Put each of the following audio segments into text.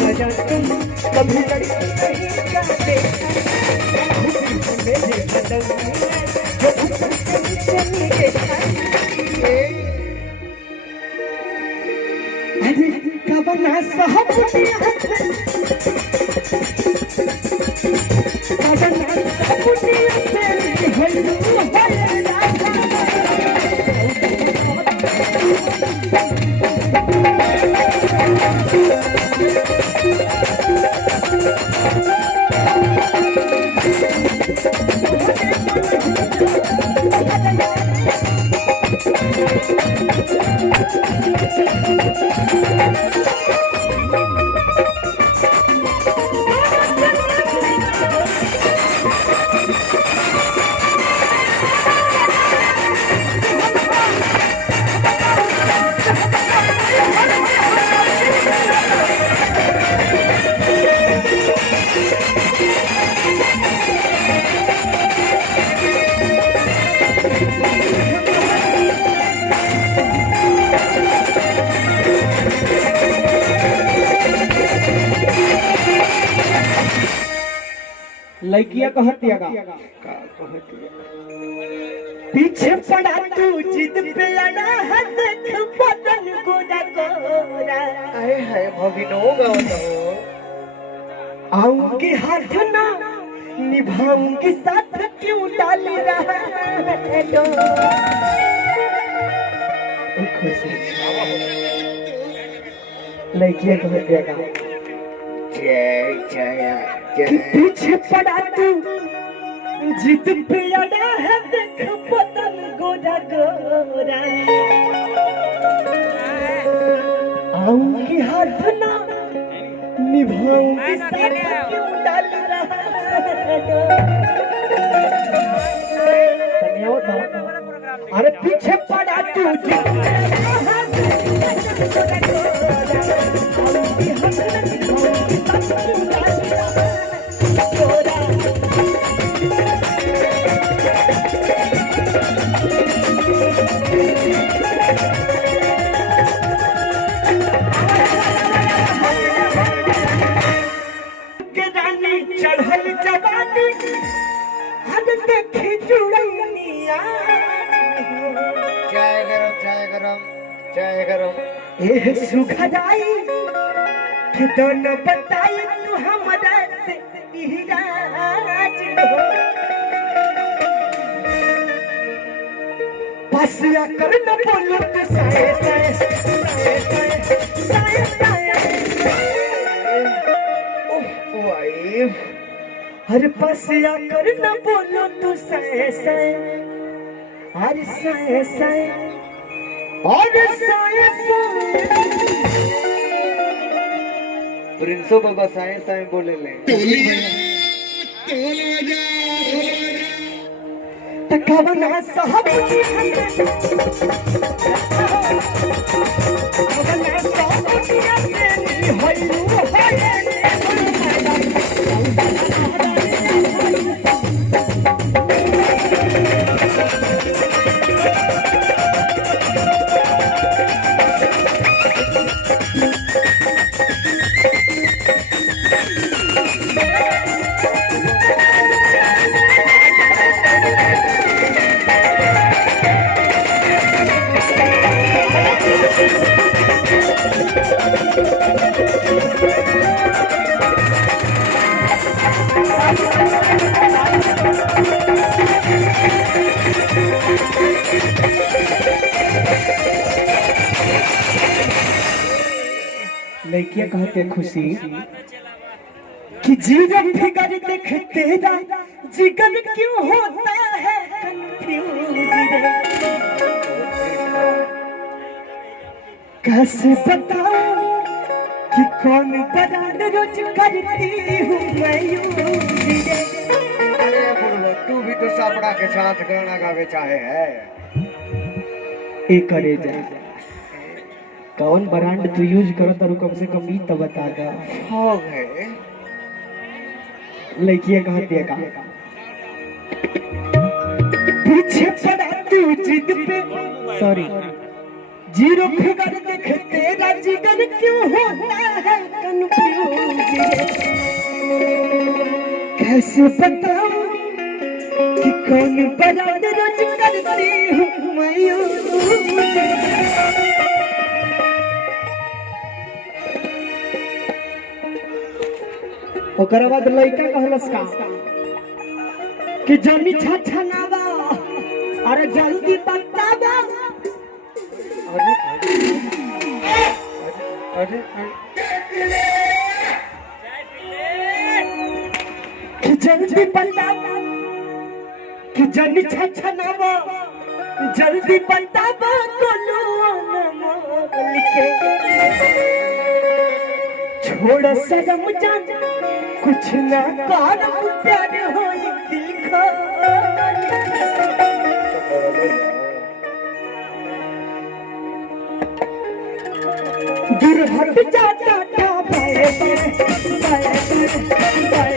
मजा तुम कभी लड़की नहीं जाते मेरे कदम जो नीचे नीचे अरे कबना साहब लड़किया कहतिया पीछे पड़ा तू जिद पे अड़ा है देख बदन गोरा गोरा आए है भगिनो गाओ आऊंगी हाथ ना निभाऊंगी साथ क्यों डाल रहा है तो लड़किया कहतिया पीछे पड़ा तू जिद पे अड़ा है देख बदन गोरा गोरा आऊंगी हाथ ना निभाऊंगी साथ क्यों डाल रहा है अरे पीछे पड़ा तू जिद पे अड़ा है देख बदन गोरा गोरा आऊंगी हाथ ना निभाऊंगी साथ क्यों डाल रहा है चढ़ल जवानी हद देखी जुड़निया चाय गरम चाय गरम चाय गरम ए सुखदाई कि दोनों बताई तू हमरा से इराज बस या कर न बोलो तो साए साए साए साए साए वाइफ हर पास आकर न बोलो तू साए साए हर साए साए और साए साए प्रिंसो बाबा साए साए बोले ले तकवना साहब तकवना साहब लड़कियां कहते खुशी कि जीवन फिगर देख तेरा जिगर क्यों होता है कंफ्यूज कैसे बताऊं कि कौन बरान रोज करती हूँ मैं यूं अरे बुढ़वा तू भी तो सापड़ा के साथ गाना गावे चाहे है एक करे जा कौन ब्रांड तू यूज करो तारू कम से कम ई तो बता दा हो गए लड़कियां कहती है का पीछे पड़ा तू जिद पे सॉरी जीरो फिगर देख तेरा जिगर क्यों होता है कंफ्यूज। कैसे बताऊं कि कौन बरात रोज करती हूँ मैं यूं। ओकर बाद लइका कहलस का कि जनी छछनावा अरे जल्दी बतावा। अरे कि जल्दी बतावा कि जनी छछनावा जल्दी बतावा कोलुआ लिखे। छोड़ शर्म जान कुछ ना कर प्यार हो दिल का। दूर हट जाता था बाए बाए बाए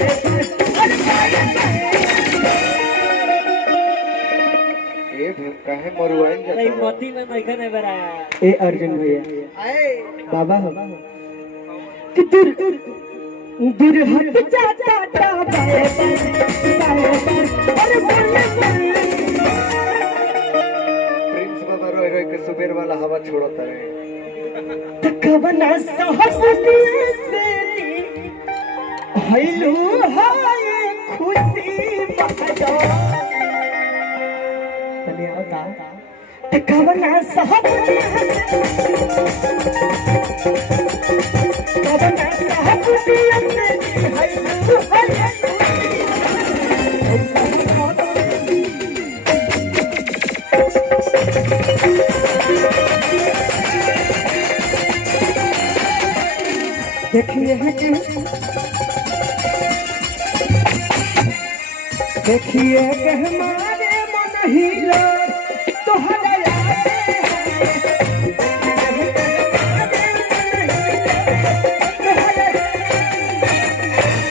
ये काहे मरुआइन जाता नहीं मोती में मैखन है बराया। ए अर्जुन भैया आए बाबा हो कि दूर दूर हट जाता था बाए बाए अरे प्रिंस बाबा रोई रोई के सुबेर वाला हवा छोड़ता है। तकवना सहबनी से हैलू हाय खुशी बजा तने आता तकवना सहबनी तकवना सहबनी से हैलू हाय देखिए देखिए हमारे मन हीरा तो हमारे